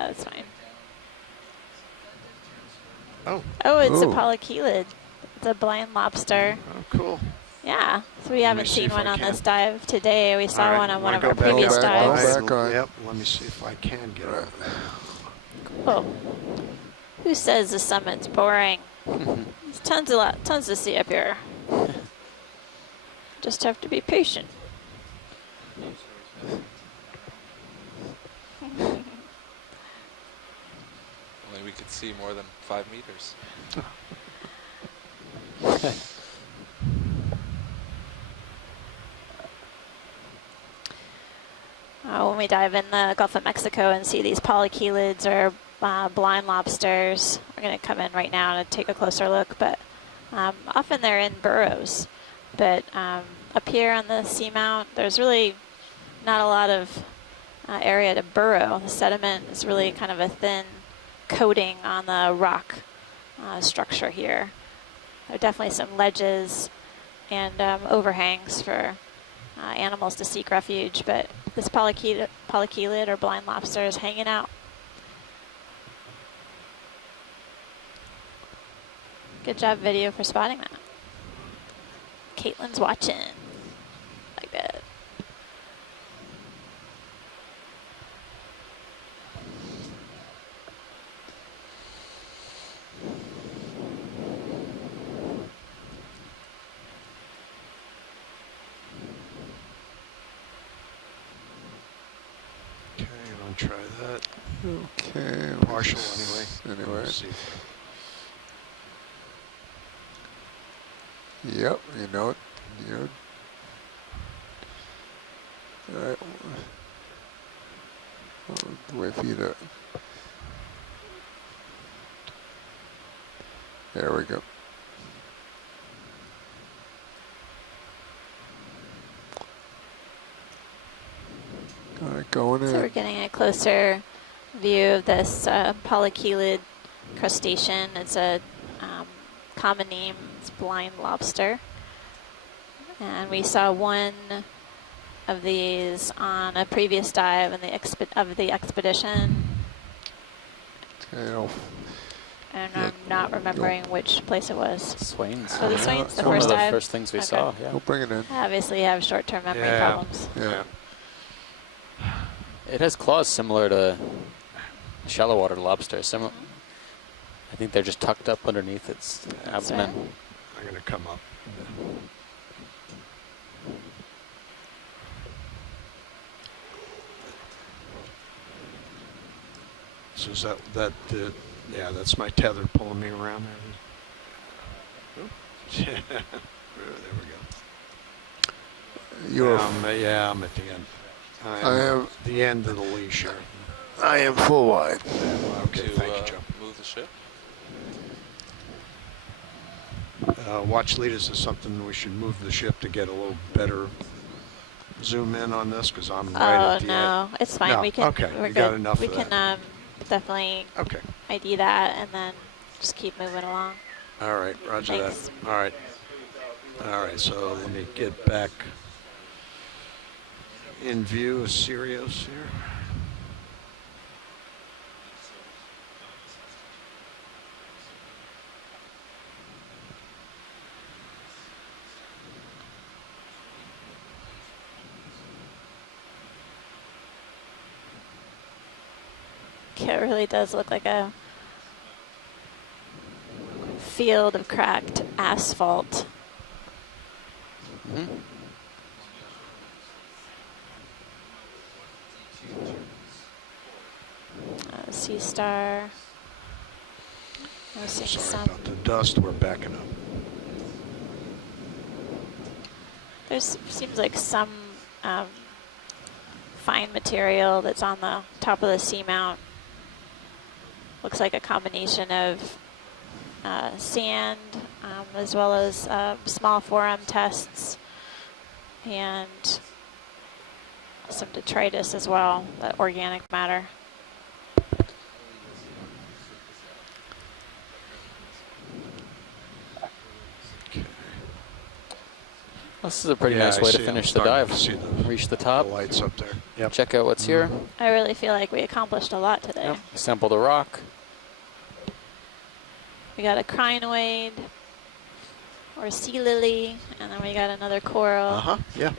Yeah, that's fine. Oh. Oh, it's a Ooh. polychelid. It's a blind lobster. Oh, cool. Yeah, so we Let haven't me see seen if one I on can. this dive today. We saw All right, one on one wanna of go our back previous up? dives. Go back on. Yep, let me see if I can get it. Cool. Who says the summit's boring? There's tons to see up here. Just have to be patient. Only we could see more than 5 meters. When we dive in the Gulf of Mexico and see these polychelids or blind lobsters, we're going to come in right now to take a closer look, but often they're in burrows. But up here on the seamount, there's really not a lot of area to burrow. The sediment is really kind of a thin coating on the rock structure here. There are definitely some ledges and overhangs for animals to seek refuge, but this polychelid or blind lobster is hanging out. Good job, video, for spotting that. Caitlin's watching like that. Okay, I'll try that. Okay. Partial anyway. Anyway. Let's see. Yep, you know it. All right. Wait for you to. There we go. All right, going in. So we're getting a closer view of this polychelid crustacean. It's a common name. It's blind lobster. And we saw one of these on a previous dive in the expedition. Okay, And I'm not remembering which place it was. Swains. Oh, the Swains, the One first of the dive? first things we Okay. saw, yeah. we'll bring it in. Obviously, you have short-term memory Yeah. problems. Yeah. It has claws similar to shallow water lobster. I think they're just tucked up underneath its abdomen. right. I'm going to come up. So is that yeah, that's my tether pulling me around there. There we go. You're. Yeah, I'm at the end. I am. At the end of the leash here. I am full wide. Okay, to thank you, Joe. move the ship. Watch leaders is something we should move the ship to get a little better zoom in on this because I'm right Oh, at the end. no. It's fine. No, We can, okay, we're you good. got enough we of can that. definitely Okay. ID that and then just keep moving along. All right, roger Thanks. that. All right. All right, so let me get back in view of Sirius here. It really does look like a field of cracked asphalt. Mm-hmm. Sea star. We're seeing Sorry some. about the dust, we're backing up. There seems like some fine material that's on the top of the seamount. Looks like a combination of sand as well as small forum tests and some detritus as well, that organic matter. This is a pretty Yeah, nice I way to see. I'm finish the starting dive. to see the Reach the top, lights up there. Yep. check out what's here. I really feel like we accomplished a lot today. Yep. Sample the rock. We got a crinoid or a sea lily, and then we got another coral Uh-huh, yeah.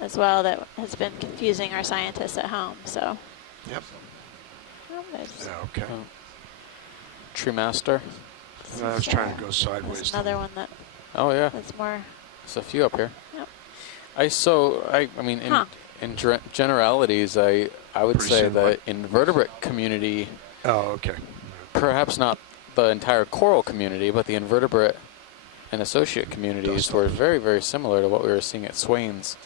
as well that has been confusing our scientists at home. So, Yep. oh, there's, Yeah, okay. Oh. Tree master. I was trying to go there's sideways. another one that Oh yeah, that's more. there's a few up here. Yep. I mean, Huh. in generalities, I would Pretty say similar. the invertebrate community, Oh, okay. perhaps not the entire coral community, but the invertebrate and associate communities Dust were off. very, very similar to what we were seeing at Swains,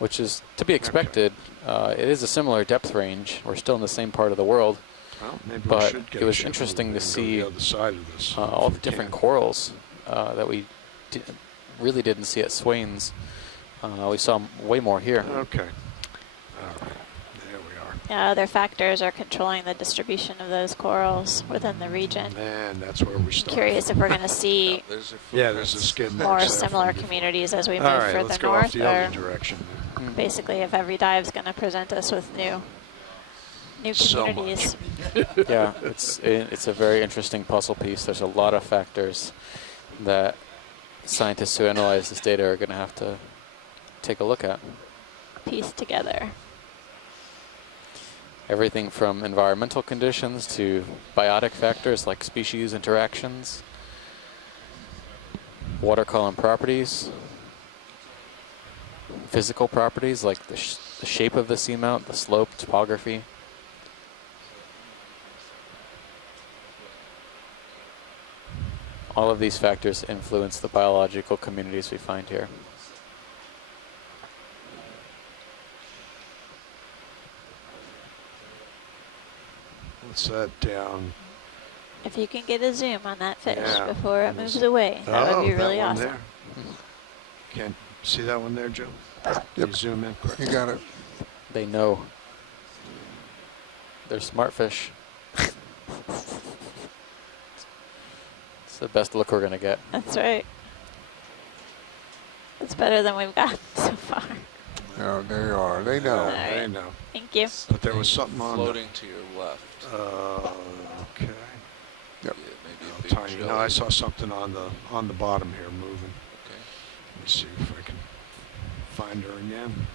which is to be expected. It is a similar depth range. We're still in the same part of the world. Well, maybe we But should get it a was ship interesting moving to and go see the other side of this. all if the we different can. corals that we really didn't see at Swains. We saw way more here. Okay. All right. There we are. Yeah, other factors are controlling the distribution of those corals within the region. And that's where we I'm start. curious if we're going to see There's your Yeah, there's a footprints. skid more marks there similar from before. communities as we move All right, further let's go north, off the or other direction. basically if every dive's going to present us with new So communities. Yeah, it's a very interesting puzzle piece. There's a lot of factors that scientists who analyze this data are going to have to take a look at. Pieced together. Everything from environmental conditions to biotic factors like species interactions, water column properties, physical properties like the shape of the seamount, the slope, topography. All of these factors influence the biological communities we find here. What's that down? If you can get a zoom on that fish Yeah. before it moves away, that Oh, would be really that one awesome. there. Can't see that one there, Joe? Yep. You zoom in quick. You got it. They know. They're smart fish. It's the best look we're going to get. That's right. It's better than we've got so far. Oh, there you are. They know. All right. I know. Thank you. But there was something on the... Floating to your left. Okay. Yep. Yeah, maybe a Oh, big tiny. No, I jelly. saw something on the bottom here moving. Okay. Let me see if I can find her again.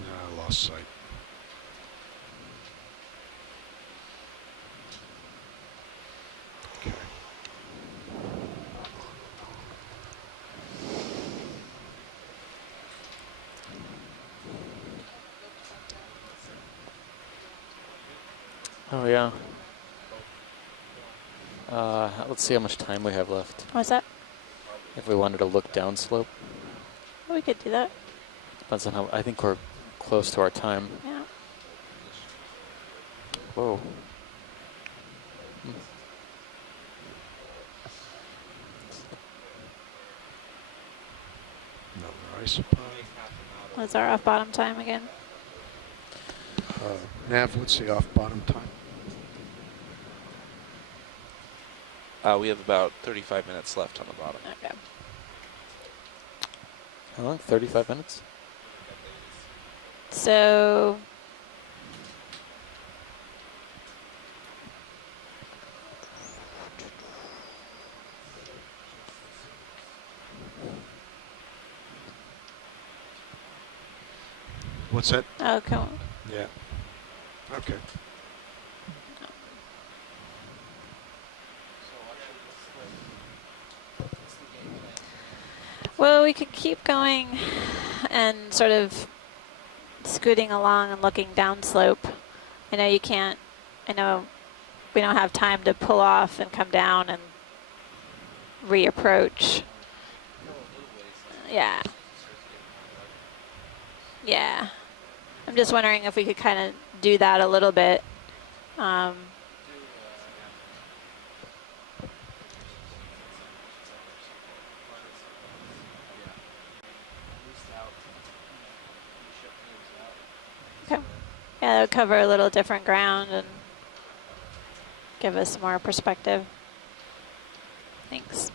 No, I lost sight. Okay. Oh, yeah. Let's see how much time we have left. What's that? If we wanted to look downslope, We could do that. depends on how. I think we're close to our time. Yeah. Whoa. Another isopod. What's our off bottom time again? Nav, what's the off bottom time? We have about 35 minutes left on the bottom. Okay. How long? 35 minutes? So What's that? oh, come on. Yeah. Okay. Well, we could keep going and sort of scooting along and looking downslope. I know you can't, I know we don't have time to pull off and come down and reapproach. Yeah. Yeah. I'm just wondering if we could kind of do that a little bit. Okay. Yeah, that would cover a little different ground and give us more perspective. Thanks.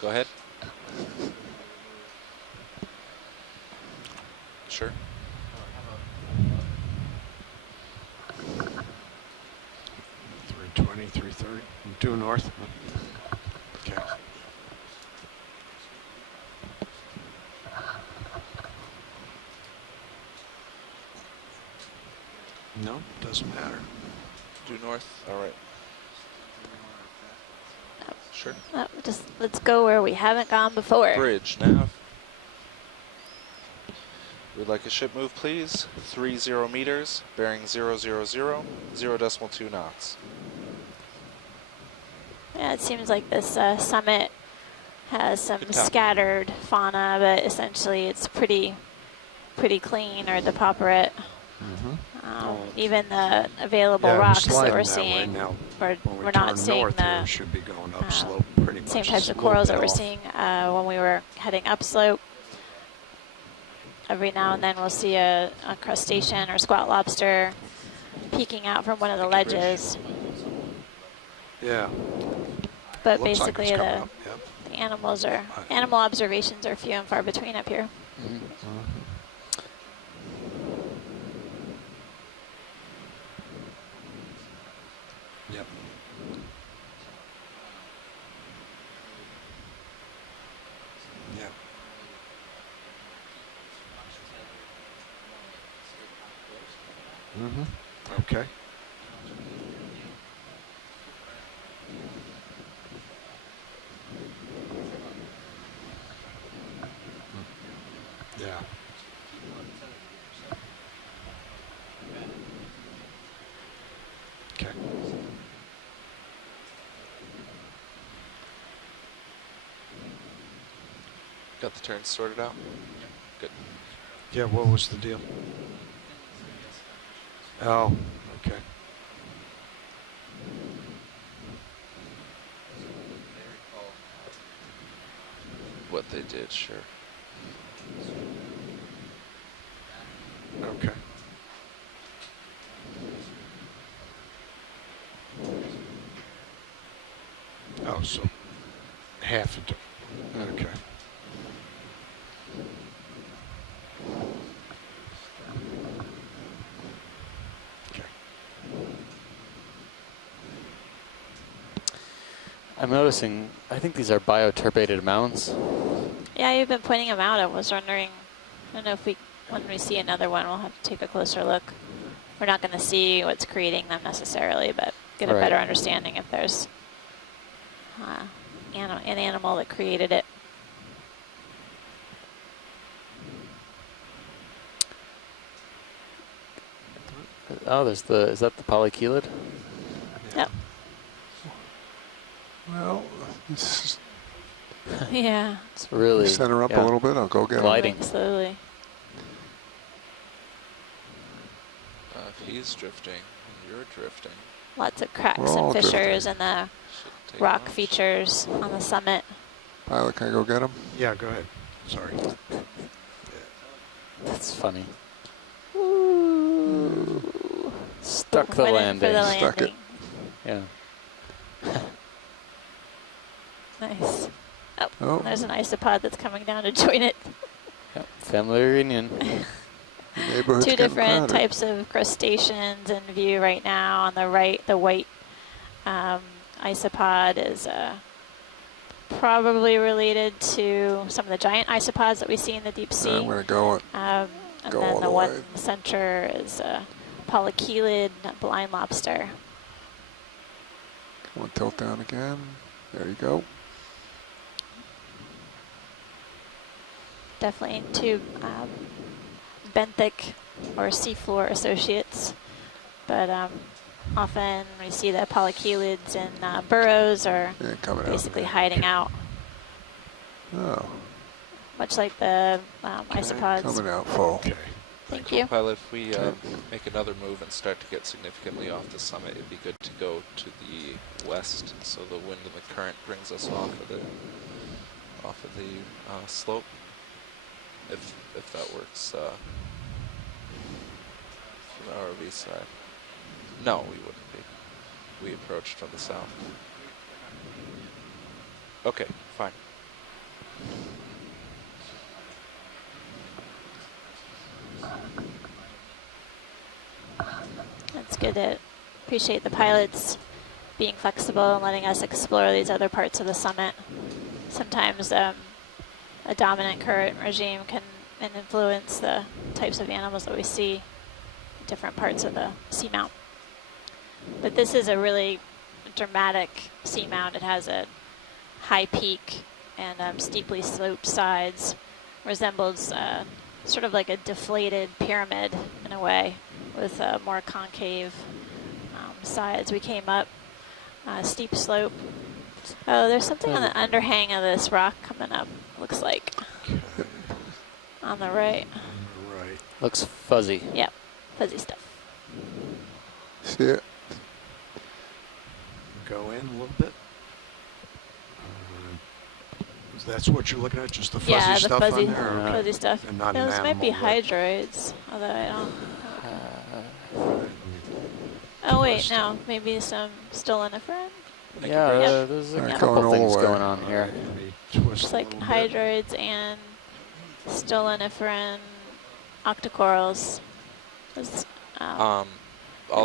Go ahead. Sure. 320, 330. Due north. Okay. No, doesn't matter. Due north. All right. Sure. Just let's go where we haven't gone before. Bridge nav. We'd like a ship move, please. 30 meters, bearing 000, 0.2 knots. Yeah, it seems like this summit has some Good copy. scattered fauna, but essentially it's pretty clean, or the pauperate. Even the available Yeah, rocks that sliding we're that way seeing, now. we're When we not turn seeing north here, the we should be going upslope pretty much. same types of a little corals that bit we're off. seeing when we were heading upslope. Every now and then we'll see a crustacean or squat lobster peeking out from one of the Thank you, Bridge. ledges. Yeah. But Looks like basically it's coming the up. Yep. animal observations are few and far between up here. Yep. Yep. Okay. Yeah. Okay. Got the turns sorted out? Good. Yeah, what was the deal? Oh, okay. What they did, sure. Okay. Oh, so half a turn. Okay. Okay. I'm noticing, I think these are bioturbated mounds. Yeah, you've been pointing them out. I was wondering, I don't know if when we see another one, we'll have to take a closer look. We're not going to see what's creating them necessarily, but get a Right. better understanding if there's an animal that created it. Oh, is that the polychelid? Yep. Well, just Yeah. It's really center up yeah, a little bit. I'll go get him. gliding. Moving slowly. If he's drifting, and you're drifting, Lots of cracks We're and all fissures drifting. in the should take rock off. features on the summit. Pilot, can I go get him? Yeah, go ahead. Sorry. That's funny. Ooh. Stuck the Went in landing. for the Stuck it. landing. Yeah. Nice. Oh, Oh. there's an isopod that's coming down to join it. Yep. Family reunion. The neighborhood's Two getting different crowded. types of crustaceans in view right now. On the right, the white isopod is probably related to some of the giant isopods that we see in the deep sea. I'm going to go it. And Go then all the the one way. in the center is a polychelid blind lobster. One tilt down again. There you go. Definitely two benthic or seafloor associates, but often we see the polychelids in burrows or And coming out. basically hiding out, Oh, much like the isopods. coming out full. Okay. Thank you. Pilot, if we Okay. make another move and start to get significantly off the summit, it'd be good to go to the west, so the wind and the current brings us off of the slope. if that works from the ROV side. No, we wouldn't be. We approached from the south. Okay, fine. That's good. To appreciate the pilots being flexible and letting us explore these other parts of the summit. Sometimes a dominant current regime can influence the types of animals that we see in different parts of the seamount. But this is a really dramatic seamount. It has a high peak and steeply sloped sides. Resembles sort of like a deflated pyramid in a way, with more concave sides. We came up steep slope. Oh, there's something on the underhang of this rock coming up, looks like. On the right. Right. Looks fuzzy. Yep, fuzzy stuff. See it? Go in a little bit. That's what you're looking at, just the fuzzy Yeah, the stuff fuzzy, on there? Okay. fuzzy stuff. And not an Those might be animal, but- hydroids, although I don't. Right, let me Oh wait, twist no, maybe some stoloniferan. Yeah, Yep. there's a They're couple going all things the way. going on All here. right, let me twist It's a like little bit. hydroids and stoloniferan octocorals. It's, All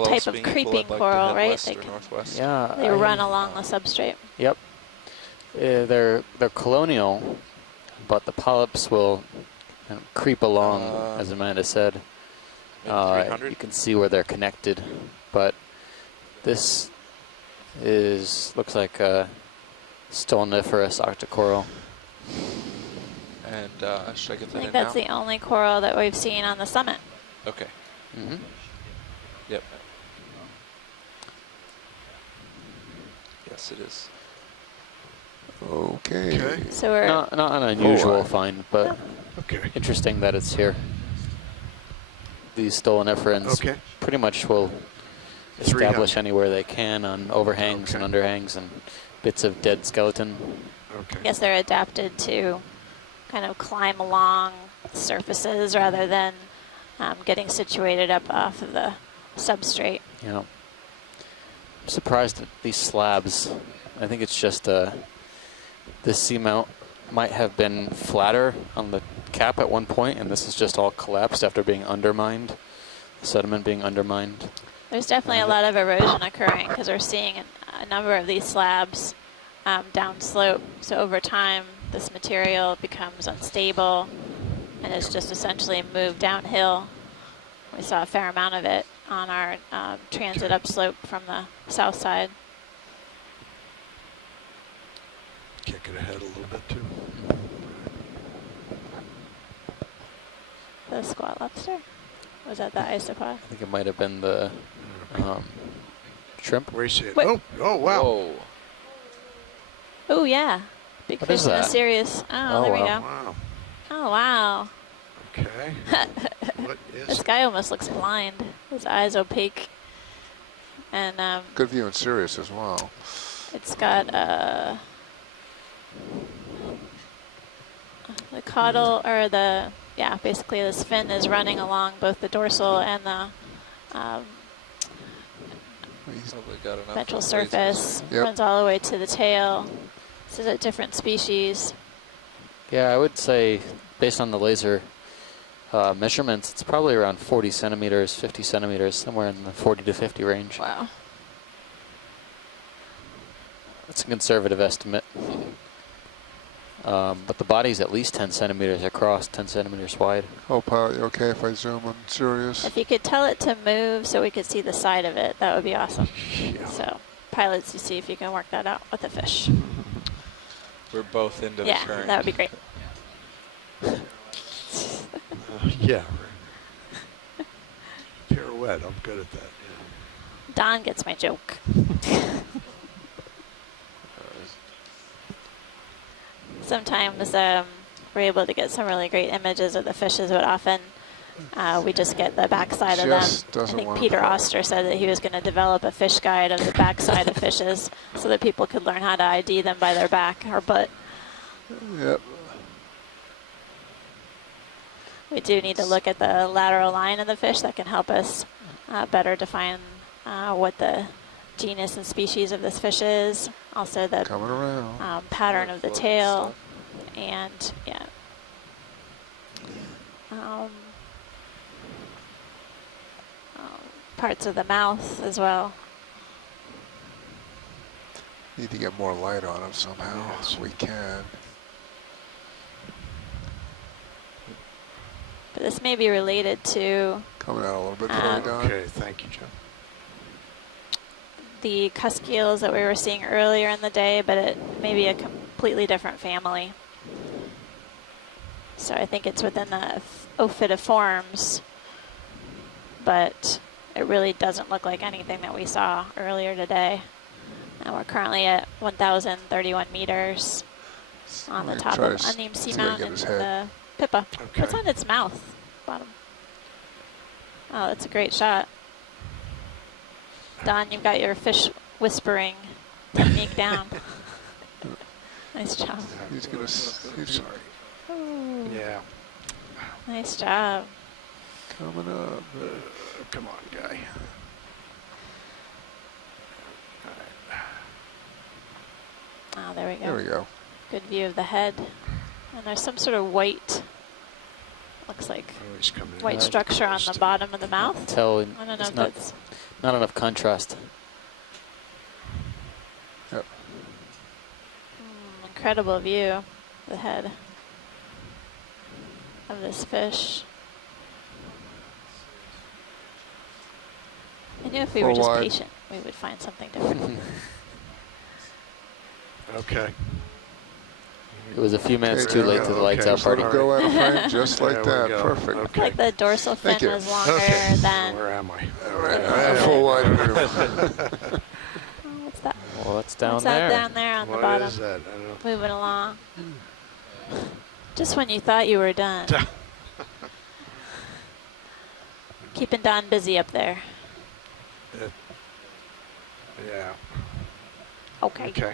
type else of being equal, creeping I'd like coral, to head right? west They or can- northwest. Yeah. they run along the substrate. Yep. They're colonial, but the polyps will kind of creep along, as Amanda said. Maybe 300? You can see where they're connected, but this looks like a stoloniferous octocoral. And should I get I that think in that's now? the only coral that we've seen on the summit. Okay. Mm-hmm. Yep. Yes, it is. Okay. Okay. So we're Not an unusual Alright. find, but Okay. interesting that it's here. These stoloniferans Okay. pretty much will 300. establish anywhere they can on overhangs and Okay. underhangs and bits of dead skeleton. I Okay. guess they're adapted to kind of climb along surfaces rather than getting situated up off of the substrate. You know, I'm surprised at these slabs. I think it's just this seamount might have been flatter on the cap at one point, and this is just all collapsed after being undermined, sediment being undermined. There's definitely a lot of erosion occurring because we're seeing a number of these slabs downslope. So over time, this material becomes unstable and it's just essentially moved downhill. We saw a fair amount of it on our transit upslope from the south side. Kick it ahead a little bit too. The squat lobster? Was that the isopod? I think it might have been the shrimp. Where you see it? Wait. Oh, wow. Whoa. Oh yeah, big What fish is in a that? serious. Oh, Oh, there we wow. go. Wow. Oh wow. Okay. What This is guy almost looks blind. His eyes opaque. And Good view in Sirius as well. it's got the caudal, or basically this fin is running along both the dorsal and the He's- Probably got enough ventral lasers. surface. Yep. Runs all the way to the tail. This is a different species. Yeah, I would say, based on the laser measurements, it's probably around 40 centimeters, 50 centimeters, somewhere in the 40 to 50 range. Wow. That's a conservative estimate. But the body's at least 10 centimeters across, 10 centimeters wide. Oh, pilot, you okay if I zoom on Sirius? If you could tell it to move so we could see the side of it, that would be awesome. Yeah. So, pilots, you see if you can work that out with a fish. We're both into Yeah, the current. that would be great. Yeah. Pirouette. I'm good at that. Yeah. Don gets my joke. Sometimes we're able to get some really great images of the fishes, but often we just get the backside of them. Just I doesn't think want Peter to- Oster said that he was going to develop a fish guide of the backside of fishes so that people could learn how to ID them by their back or butt. Yep. We do need to look at the lateral line of the fish. That can help us better define what the genus and species of this fish is. Also the Coming around. pattern of the Float tail, stuff. and yeah. Parts of the mouth as well. Need to get more light on him somehow. Yes. We can. But this may be related to Coming out a little bit further down. Okay, thank you, Joe. the cusk eels that we were seeing earlier in the day, but it may be a completely different family. So I think it's within the Ophidiformes, but it really doesn't look like anything that we saw earlier today. And we're currently at 1,031 meters on the top of unnamed seamount and the Pippa. Okay. What's on its mouth? Bottom. Oh, that's a great shot. Don, you've got your fish whispering technique down. Nice job. He's gonna. He's Sorry. Ooh, Yeah. nice job. coming up. Come on, guy. Oh, there we go. There we go. Good view of the head. And there's some sort of white, looks like Oh, he's coming in. white structure on the bottom of the mouth. Tell I don't know it's if not, that's not enough contrast. Yep. incredible view of the head of this fish. I knew if we were Full just wide. patient, we would find something different. Okay. It was a few minutes Okay, too there we late to go. the lights Okay, out Just let party. him go out of frame, just like There we that. go. Perfect. Okay. Like the dorsal fin Thank you. was longer Okay. than. Where am I? All right, full wide view. Oh, what's that? Well, that's down What's there. that down there on the What bottom? is that? I don't know. Moving along. Just when you thought you were done. Keeping Don busy up there. Yeah. Okay. Okay.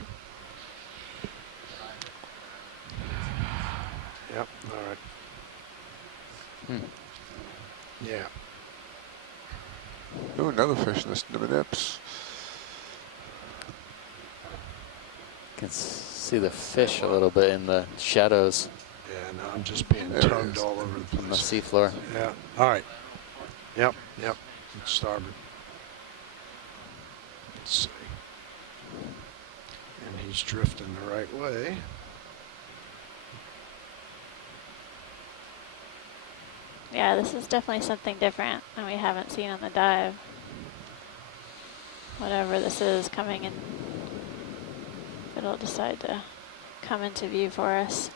Yep. All right. Hmm. Yeah. Ooh, another fish in the nips. Can see the fish a little bit in the shadows Yeah. No, I'm just being There it tugged is. all over the on the place. seafloor. Yeah. All right. Yep. Yep. Starboard. Let's see. And he's drifting the right way. Yeah, this is definitely something different than we haven't seen on the dive. Whatever this is coming in, it'll decide to come into view for us.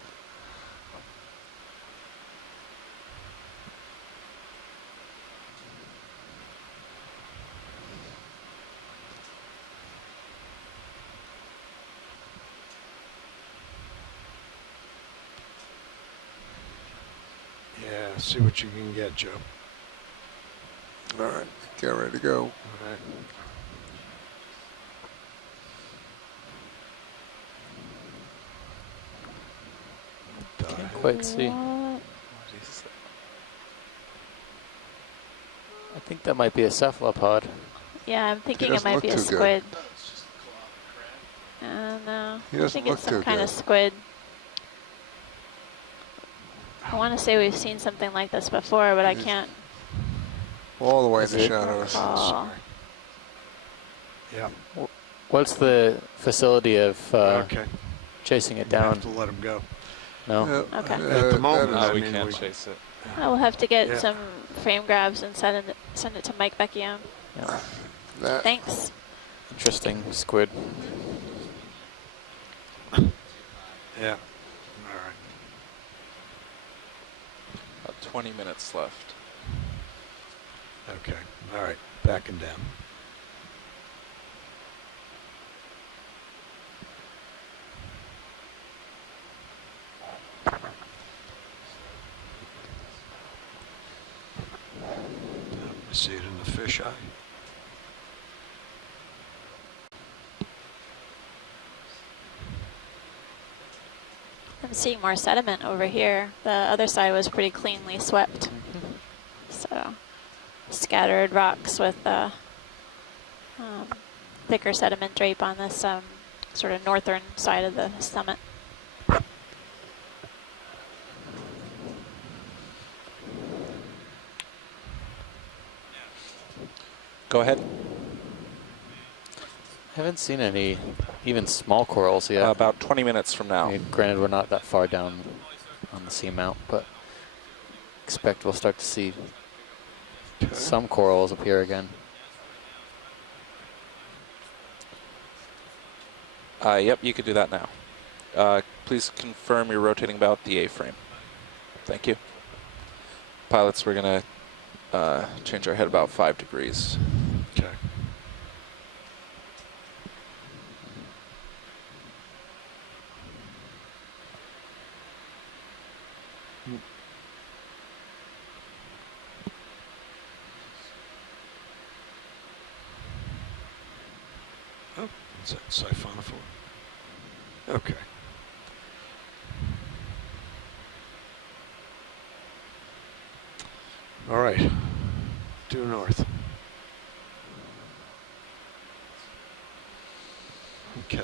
Yeah. See what you can get, Joe. All right, get ready to go. All right. Can't quite see. What? I think that might be a cephalopod. Yeah, I'm thinking it doesn't might look be a too good. squid. No, He I doesn't think look it's some too kind of good. squid. I want to say we've seen something like this before, but I He's- can't All the way in Is the it? shadows. recall. Yeah. What's the facility of Okay. chasing it You have down? to let him go. No? Yeah, Okay. At the moment, that is- I No, we mean, can't we- chase it. I will have to get Yeah. some frame grabs and send it to Mike Vecchione. Yeah. that, Thanks. Interesting squid. Yeah. All right. About 20 minutes left. Okay. All right. Backing down. I see it in the fish eye. I'm seeing more sediment over here. The other side was pretty cleanly swept. So scattered rocks with thicker sediment drape on this sort of northern side of the summit. Go ahead. I haven't seen any even small corals yet. About 20 minutes from now. I mean, granted, we're not that far down on the seamount, but expect we'll start to see some corals appear again. Yep, you could do that now. Please confirm you're rotating about the A-frame. Thank you. Pilots, we're going to change our head about 5 degrees. Okay. Oh, is that siphonophore? Okay. All right, due north. Okay.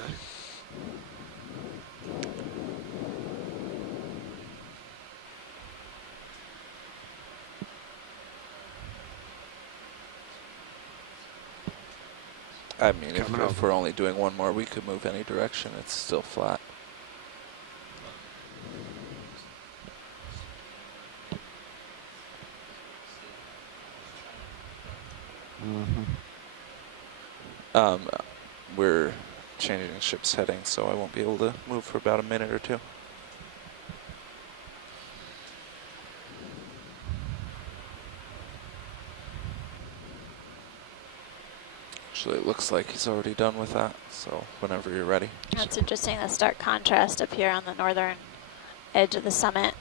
I mean, if Coming over. we're only doing one more, we could move any direction. It's still flat. We're changing ship's heading, so I won't be able to move for about a minute or two. Actually, it looks like he's already done with that, so whenever you're ready. That's interesting, the stark contrast up here on the northern edge of the summit.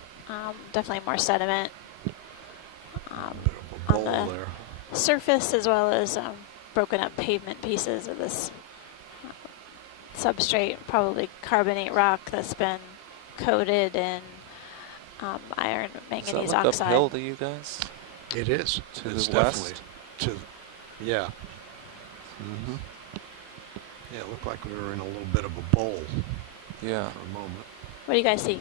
Definitely more sediment Bit of a on bowl the there. surface, as well as broken up pavement pieces of this substrate, probably carbonate rock that's been coated in iron manganese Does that look oxide. uphill to you guys? It is. To It's the definitely west? to, yeah. Yeah, it looked like we were in a little bit of a bowl Yeah. for a moment. What do you guys see?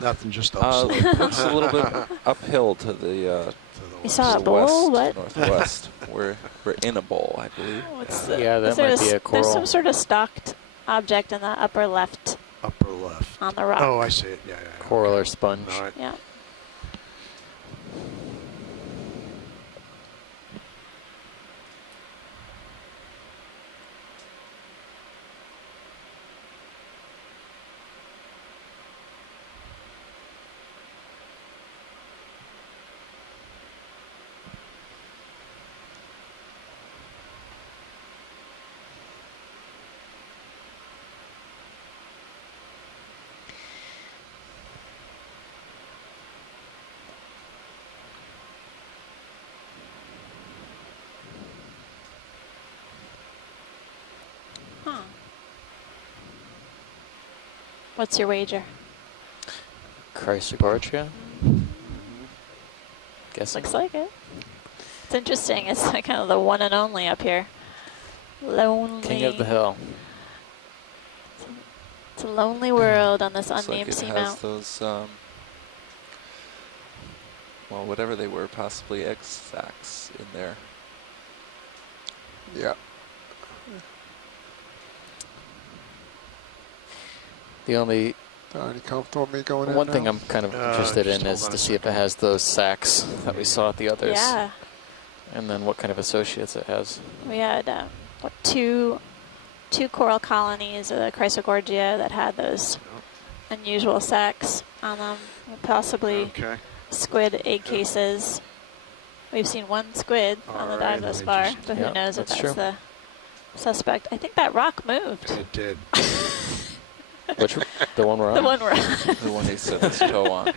Nothing, just Looks upslope. a little bit uphill to the To the You west. saw a to the bowl? west, What? northwest. we're in a bowl, I believe. What's Yeah, that is there might be a There's coral. some sort of stalked object in the upper left Upper left. on the rock. Oh, I see it. Yeah, yeah. Coral okay. or sponge. All right. Yeah. Huh. What's your wager? Chrysopartia? Guessing. Looks like it. It's interesting. It's like kind of the one and only up here. Lonely. King of the hill. It's a lonely world on this Looks unnamed like it seamount. has those, well, whatever they were, possibly egg sacs in there. Yeah. The only Are you comfortable with me going in one thing now? I'm kind of interested just in is hold on to a see if it has those sacs that we saw at the others. Yeah. And then what kind of associates it has. We had what, two coral colonies of the Chrysogorgia that had those unusual sacs on them, possibly Okay. squid egg cases. We've seen one squid on the All dive right, thus let me far, just- but Yeah, who knows if that's that's true. the suspect. I think that rock moved. It did. Which the one we're on? The one we're The one he set his toe on.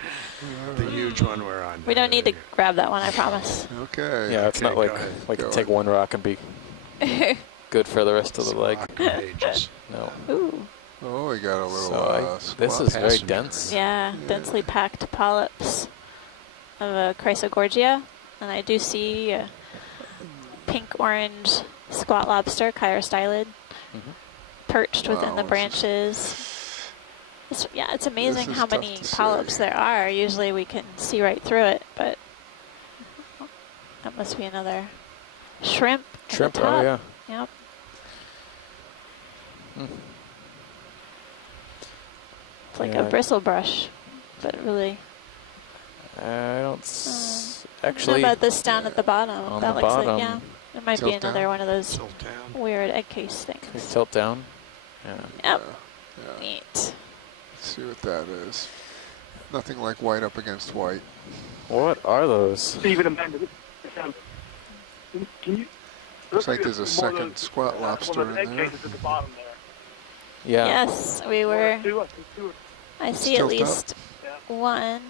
The huge one we're on. We don't need to grab that one, I promise. Okay. Yeah, it's Okay, not like go ahead. we Go can take ahead. one rock and be good for the rest of the leg. Rock of ages. No. Ooh. Oh, we got a little. So this squat is very passenger. dense. Yeah, densely packed polyps of a Chrysogorgia. And I do see a pink-orange squat lobster, chirostylid, Mhm. perched within the Wow, branches. It's amazing is how tough many to polyps see. there are. Usually we can see right through it, but that must be another shrimp. at the Shrimp, top. oh yeah. Yep. Mm. It's like Yeah. a bristle brush, but really. I don't Actually, actually. about this down at the bottom. on That the looks like, bottom, yeah. It might be tilt another down. one of those Tilt down. weird egg case Can we things. tilt down? Yeah. Yep. Yeah. Neat. Let's see what that is. Nothing like white up against white. What are those? Stephen and Amanda, can you? Looks like there's a second squat lobster one of the in egg there. cases at the bottom there. Yeah. Yes, we were. Two, I think two. I see at tilt up. least Yeah. one.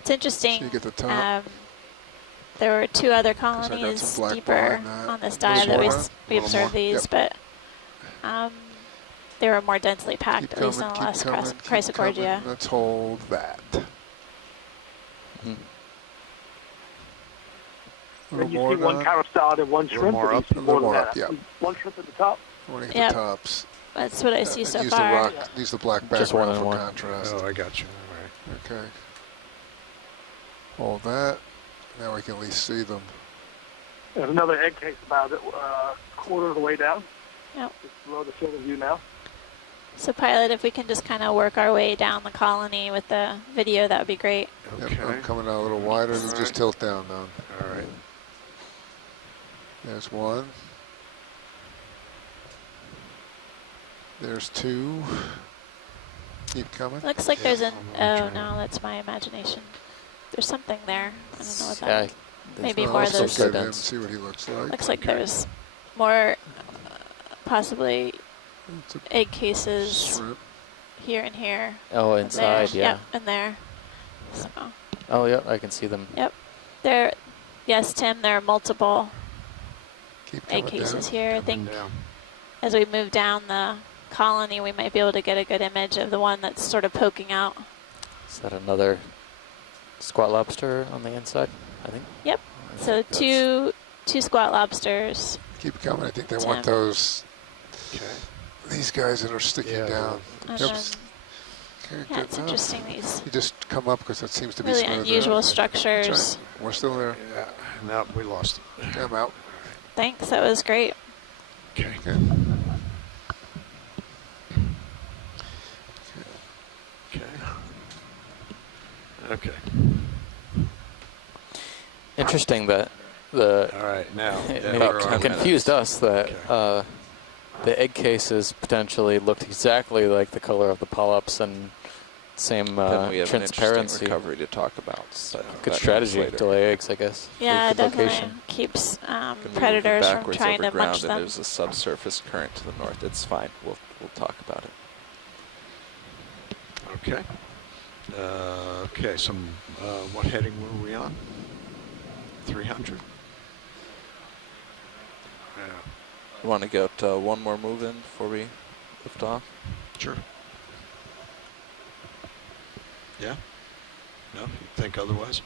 It's interesting. So you get the top. There were two other I got some colonies black deeper behind that. on this This dive that we, one? we A little observed more. these, but they were more densely packed, Keep at least coming, in the keep last coming, keep Chrysogorgia. coming. Let's hold that. Mhm. A And little you more see one down. carousel and one shrimp. more or up, you see a little more more than up, that? yeah. One shrimp at the top. I want to get Yep. the tops. That's what I see And so use far. the rock, use the black Just one background and for one. contrast. Oh, I got you. All right. Okay. Hold that. Now we can at least see them. There's another egg case about a quarter of the way down. Yep. Just below the field of view now. So, pilot, if we can just kind of work our way down the colony with the video, that would be great. Okay. Yep, I'm coming out a little wider and All just right. tilt down now. All right. There's one. There's two. Keep coming. Looks like Yeah, there's an. I'm Oh trying. no, that's my imagination. There's something there. I don't know what Yeah. that. Maybe Well, more I'll of still those. get him, dense. see what he looks like. Looks like there's more, possibly It's a egg cases shrimp. here and here. Oh, and inside, there. yeah. Yep, and there. So Oh, yeah, I can see them. there. Yes, Tim. There are multiple Keep egg coming cases down. here. I Coming think down. as we move down the colony, we might be able to get a good image of the one that's sort of poking out. Is that another squat lobster on the inside? I think. Yep. I So think that's- two squat lobsters. Keep coming. I think they Tim. want those, Okay. these guys that are sticking Yeah, down. And Yep. then, Okay, yeah, good it's enough. interesting. These You just come up because that seems to be really smoother. unusual That's structures. right. We're still there. Yeah. No, we lost it. I'm out. Thanks. That was great. Okay. Good. Okay. Okay. Interesting that the All right. Now. it yeah, maybe we're on. confused us that Okay. the egg cases potentially looked exactly like the color of the polyps and same Then we have an transparency. interesting recovery to talk about. So Good that strategy. later. Delay eggs, I guess. Yeah, Good definitely location. keeps Can move predators from backwards trying over to munch ground, and them. there's a subsurface current to the north. It's fine. We'll talk about it. Okay. Okay. Some. What heading were we on? 300. Yeah. You want to get one more move in before we lift off? Sure. Yeah? No? You think otherwise?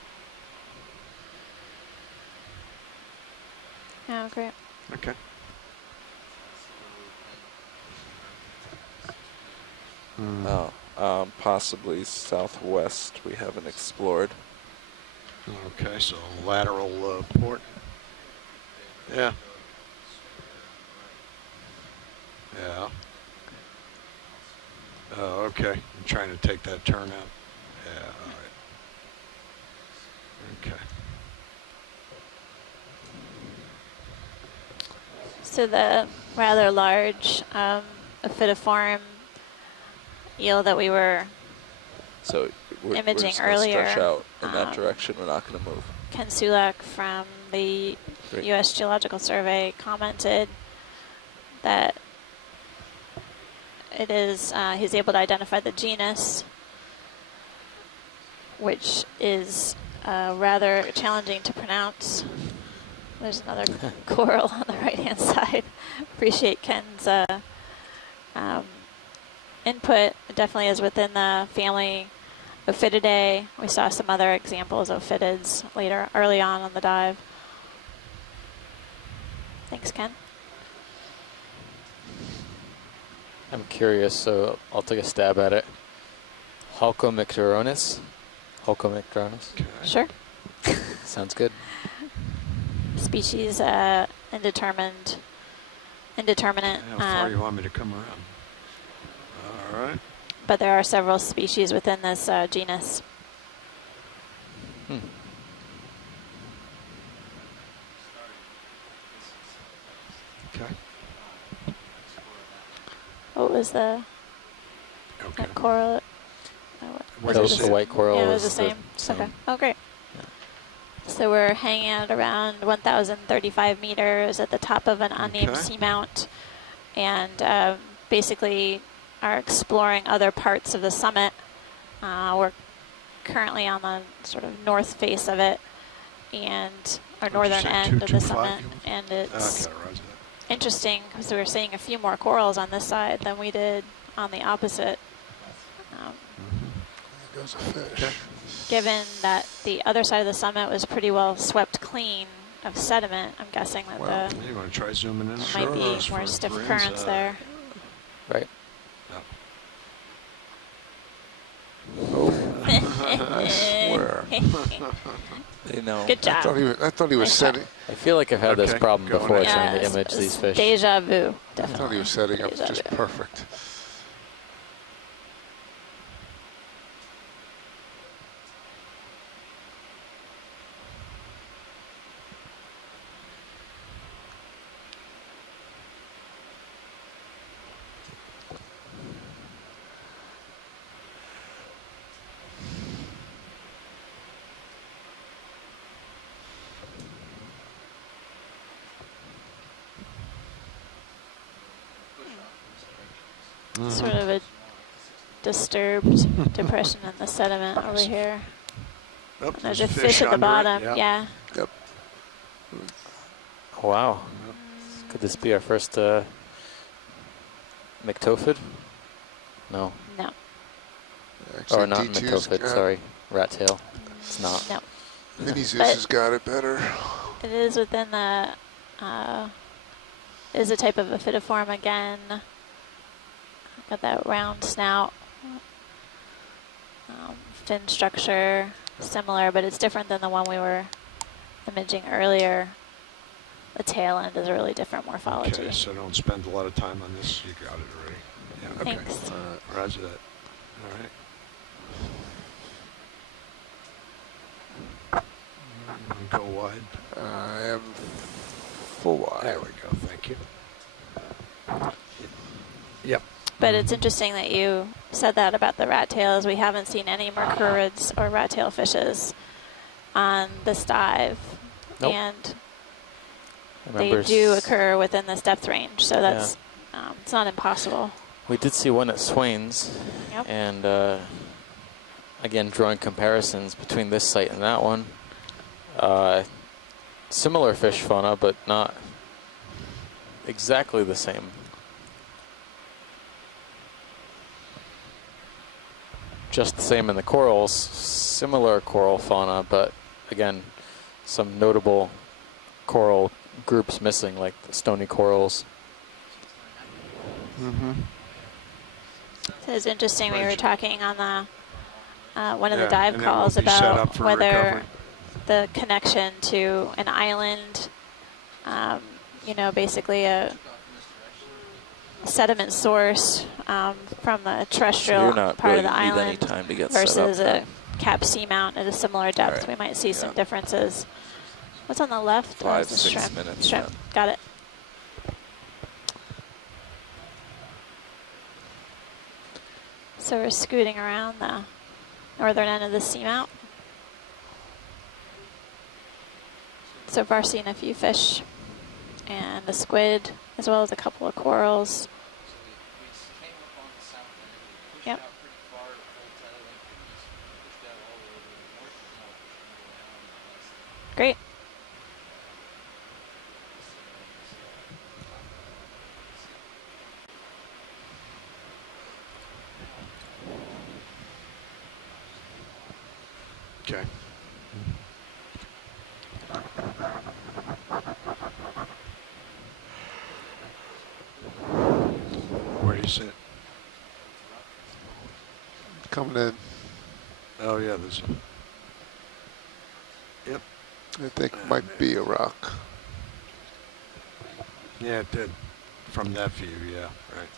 Yeah, great. Okay. Oh, possibly southwest. We haven't explored. Okay, so lateral port. Yeah. Yeah. Oh, okay. I'm trying to take that turn out. Yeah, all right. Okay. So the rather large ophidioform eel that we were So we're Imaging just gonna earlier, stretch out in that um, direction. We're not going to move. Ken Sulak from the Great. U.S. Geological Survey commented that it is, he's able to identify the genus, which is rather challenging to pronounce. There's another coral on the right-hand side. Appreciate Ken's input. It definitely is within the family Ophididae. We saw some other examples of Ophidids early on the dive. Thanks, Ken. I'm curious, so I'll take a stab at it. Halkomicteronus. Halkomicteronus. Okay. Sure. Sounds good. Species indeterminate. How far you want me to come around? All right. But there are several species within this genus. Hmm. Okay. What was the Okay. coral? What So is the it? white coral Yeah, it was is the same. Okay. Oh, great. So we're hanging out around 1,035 meters at the top of an unnamed Okay. seamount, and basically are exploring other parts of the summit. We're currently on the sort of north face of it, and our What'd you northern say, end of the 225 summit, you was? and it's Okay, roger that. interesting because we were seeing a few more corals on this side than we did on the opposite. There goes a fish. Given that the other side of the summit was pretty well swept clean of sediment, I'm guessing that Well, the You want to try zooming in? might be Just more for stiff brains, currents there. Right. I swear. You know. Good job. I thought he was Nice try. setting. I feel like I've had this Okay, problem going before ahead. trying to it's- image it's these fish. Deja vu, I definitely. thought he was setting up Deja just vu. perfect. Sort of a disturbed depression in the sediment over here. Oh, There's a fish at the bottom. Yeah. Yep. Wow. Could this be our first myctophid? No. No. Actually, Or not D2's myctophid, got- sorry. Rat tail. It's not. No. Mini Zeus But- has got it better. It is within the, is a type of ophidiform again. Got that round snout. Fin structure, similar, but it's different than the one we were imaging earlier. The tail end is a really different morphology. Okay, so don't spend a lot of time on this. You got it already. Yeah, okay. Thanks. Roger that. All right. Go wide. I am full wide. There we go. Thank you. Yep. But it's interesting that you said that about the rat tails. We haven't seen any mercurids or rat tail fishes on this dive. Nope. And I they remember do occur within this depth range, so that's it's not impossible. We did see one at Swains, Yep. and again, drawing comparisons between this site and that one. Similar fish fauna, but not exactly the same. Just the same in the corals, similar coral fauna, but again, some notable coral groups missing, like the stony corals. Mm-hmm. So it's interesting. We were talking on the one of the Yeah, dive and it calls won't be set up about for whether recovery. the connection to an island, basically a sediment source from the So terrestrial you're not part really of the gonna need any island time to get set up. versus a then. cap seamount at a similar depth. Right. We might see some Yeah. differences. What's on the left? 5, It's the 6 shrimp. minutes, Shrimp. yeah. Got it. So we're scooting around the northern end of the seamount. So far seen a few fish and a squid, as well as a couple of corals. Yep. Great. Okay. Where do you sit? Coming in. Oh yeah, there's a. Yep. I think it might be a rock. Yeah, it did. From that view, yeah, right.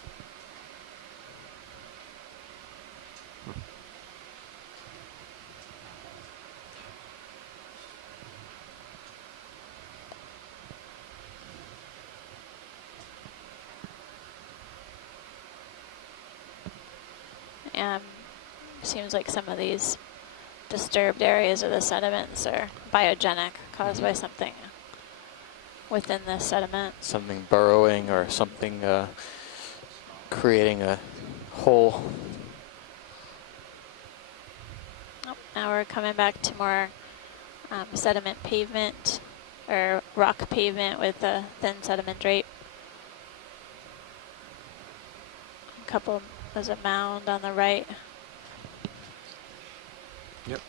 Seems like some of these disturbed areas of the sediments are biogenic, caused by something within the sediment. Something burrowing or something creating a hole. Oh, now we're coming back to more sediment pavement or rock pavement with a thin sediment drape. A couple, there's a mound on the right. Yep.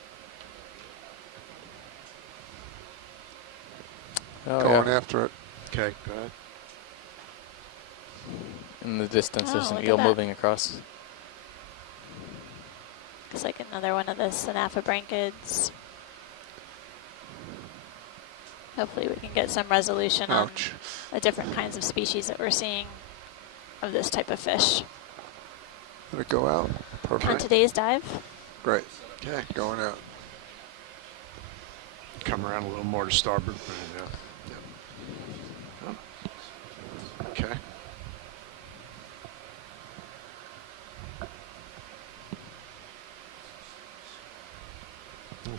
Oh, Going yeah. after it. Okay, go ahead. In the distance, Oh, there's an look at eel that. moving across. Looks like another one of the synaphobranchids. Hopefully we can get some resolution Ouch. on the different kinds of species that we're seeing of this type of fish. Let it go out. On Perfect. today's dive, Great. Okay. Going out. Come around a little more to starboard. Yeah. Yep. Oh. Okay.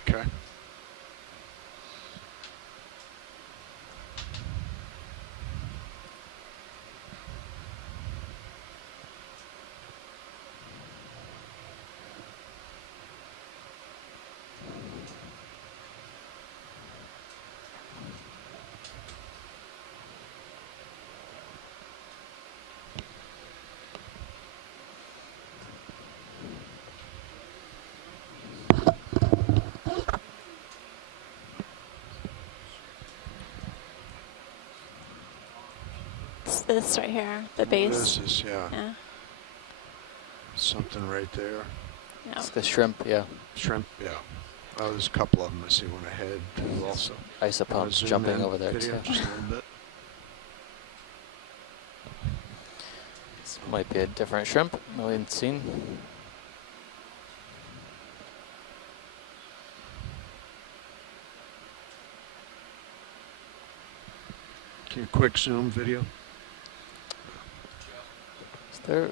Okay. it's this right here, the base. This is, yeah, Yeah, something right there. yeah. It's the shrimp, yeah. Shrimp, yeah. Oh, there's a couple of them. I see one ahead too also. Wanna Isopumps zoom jumping in over there video too. just a little bit. This might be a different shrimp that we haven't seen. Can you quick zoom video? Is there,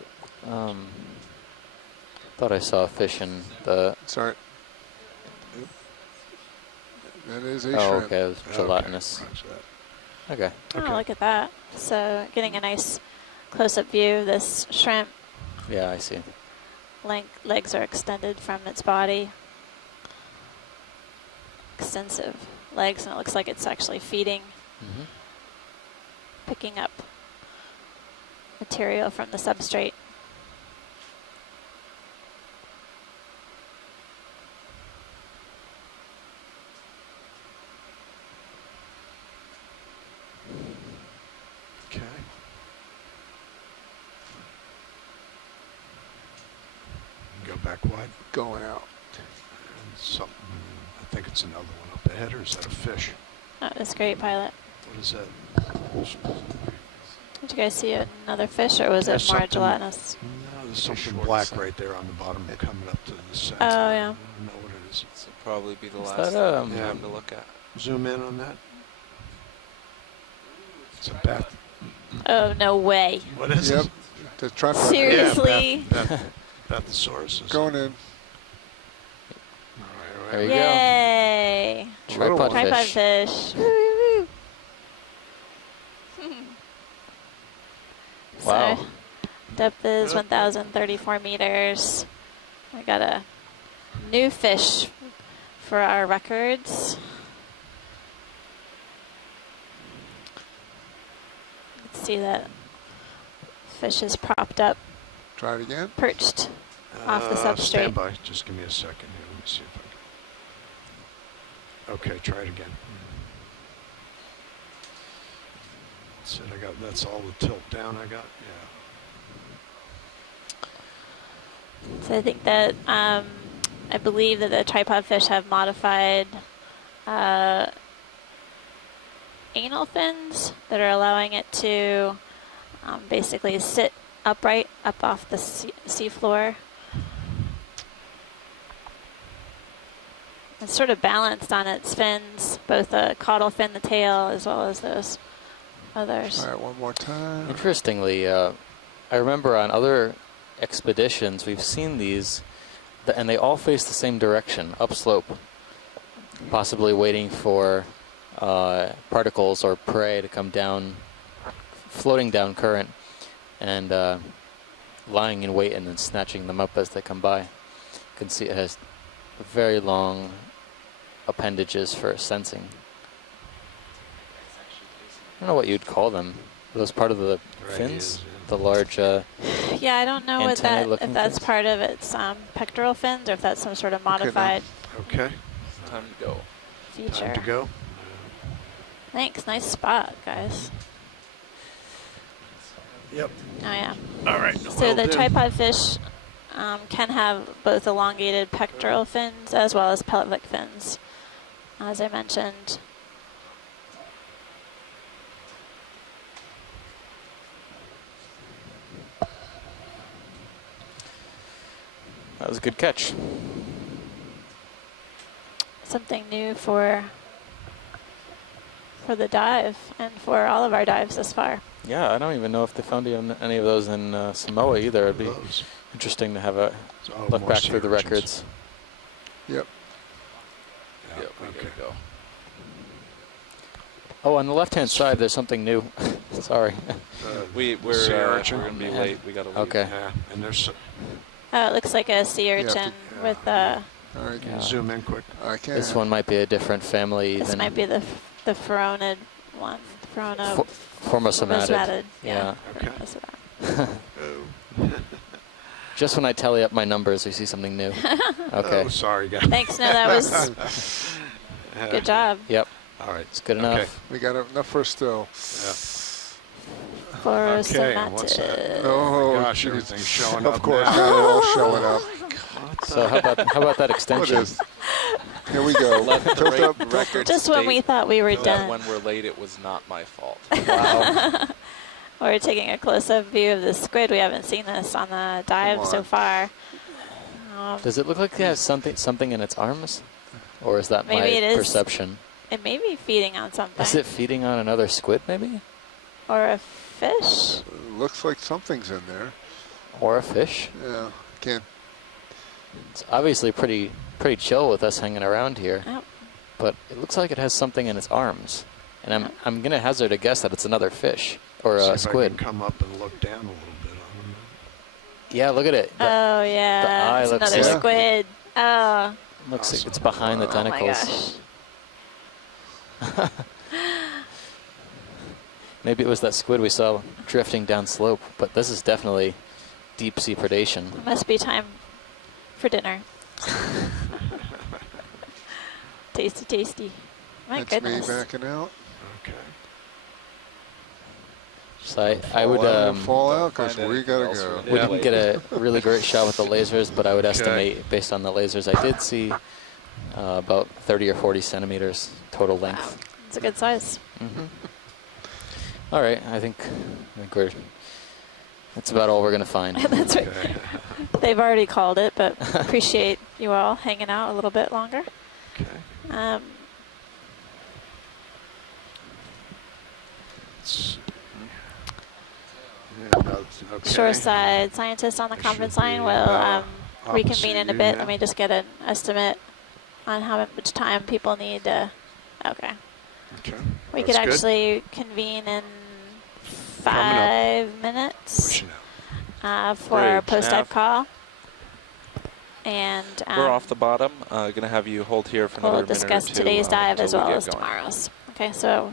thought I saw a fish in the, Sorry. That is a oh, shrimp. okay, it was gelatinous. Okay, roger that. Okay. Oh, Okay. look at that. So getting a nice close-up view of this shrimp. Yeah, I see. Legs are extended from its body. Extensive legs, and it looks like it's actually feeding, Mm-hmm. picking up material from the substrate. Okay. Go back wide. Going out. And something, I think it's another one up ahead, or is that a fish? Oh, that's great, pilot. What is that? Did you guys see another fish, or was There's it more something- gelatinous? No, there's something black right there on the bottom coming up to the center. Oh, I yeah. don't know what it is. This will probably be the Is last that, thing we yeah. have to look at. Zoom in on that. It's a bat. Oh, no way. What is Yep. it? The tripod. Seriously? Bathosaurus. Going in. There you go. Yay! Tripod Tripod fish. fish. Woo-woo-woo. Wow. So, depth is 1,034 meters. I got a new fish for our records. Let's see that fish is propped up, Try it again. perched off the substrate. Stand by. Just give me a second here. Let me see if I Okay, try it again. That's it. That's all the tilt down I got. Yeah. So I think that I believe that the tripod fish have modified anal fins that are allowing it to basically sit upright up off the seafloor. It's sort of balanced on its fins, both the caudal fin, the tail, as well as those others. All right, one more time. Interestingly, I remember on other expeditions we've seen these, and they all face the same direction, upslope, possibly waiting for particles or prey to come down, floating down current, and lying in wait and then snatching them up as they come by. You can see it has very long appendages for sensing. I don't know what you'd call them. Are those part of the fins? The large Yeah, I don't know what antennae that, looking if that's things? part of its pectoral fins or if that's some sort of modified Okay. Time to go. feature. Time to go. Thanks, nice spot, guys. Yep. Oh yeah. All right. So the tripod fish can have both elongated pectoral fins as well as pelvic fins, as I mentioned. That was a good catch. Something new for the dive and for all of our dives thus far. Yeah, I don't even know if they found any of those in Samoa either. It'd be Those. interesting to have a Oh, look more back sea through the urchins. records. Yep. Yeah, Yep, we okay. gotta go. Oh, on the left-hand side, there's something new. Sorry. We're We're urchin. gonna be Man. late. We gotta leave. Okay. Yeah, and there's. Oh, it looks like a sea urchin yeah. with All right. Yeah. Zoom in quick. I can. This one might be a different family this than might be the Phoronid one. Phono. Formosomatid. Yeah. Okay. Formosomatid. Oh. Just when I tally up my numbers, we see something new. Okay. Oh, sorry, guys. Thanks. No, that was good job. Yep, All right. it's good Okay. enough. We got enough for a still. Okay, what's that? Formosomatid. Oh, Gosh, geez. everything's showing up Of course, now. now they're all showing up. So how about that What extension? is? Here we go. Let the Tilt up. record Just when we state thought we were that done. when we're late, it was not my fault. Wow. We're taking a close-up view of the squid. We haven't seen this on the dive Come so on. far. Does it look like it has something in its arms? Or is that Maybe my it is. perception? It may be feeding on something. Is it feeding on another squid, maybe? Or a fish? Looks like something's in there. Or a fish? Yeah. Can't. It's obviously pretty chill with us hanging around here. Yep. But it looks like it has something in its arms. And I'm going to hazard a guess that it's another fish. Or See a if I squid. can come up and look down a little bit on them. Yeah, look at it. That Oh, yeah. eye It's looks another like- squid. Oh. looks like it's behind the Oh, my tentacles. gosh. Maybe it was that squid we saw drifting down slope, but this is definitely deep sea predation. It must be time for dinner. Tasty, tasty. My That's goodness. me backing out. Okay. So I would fall out Don't because find we anything gotta else go. for we Yeah. didn't get a really great shot with the lasers, but I would Okay. estimate based on the lasers I did see about 30 or 40 centimeters total Wow. length. It's a good size. Mm-hmm. All right, I think that's about all we're gonna find. That's right. Okay. They've already called it, but appreciate you all hanging out a little bit longer. Okay. Let's- Yeah, no, okay. Shoreside scientists on the It conference should line be, will reconvene opposite in a you bit. now. Let me just get an estimate on how much time people need to. Okay. Okay. We That's could good. actually convene in Coming up. 5 minutes Pushing out. for a Great. post-dive Nav. call. And We're off the bottom. Gonna have you hold here for another we'll minute or discuss two, today's dive until as we well get as going. tomorrow's. Okay, so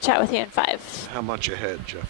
chat with you in 5. How much ahead, Jeff?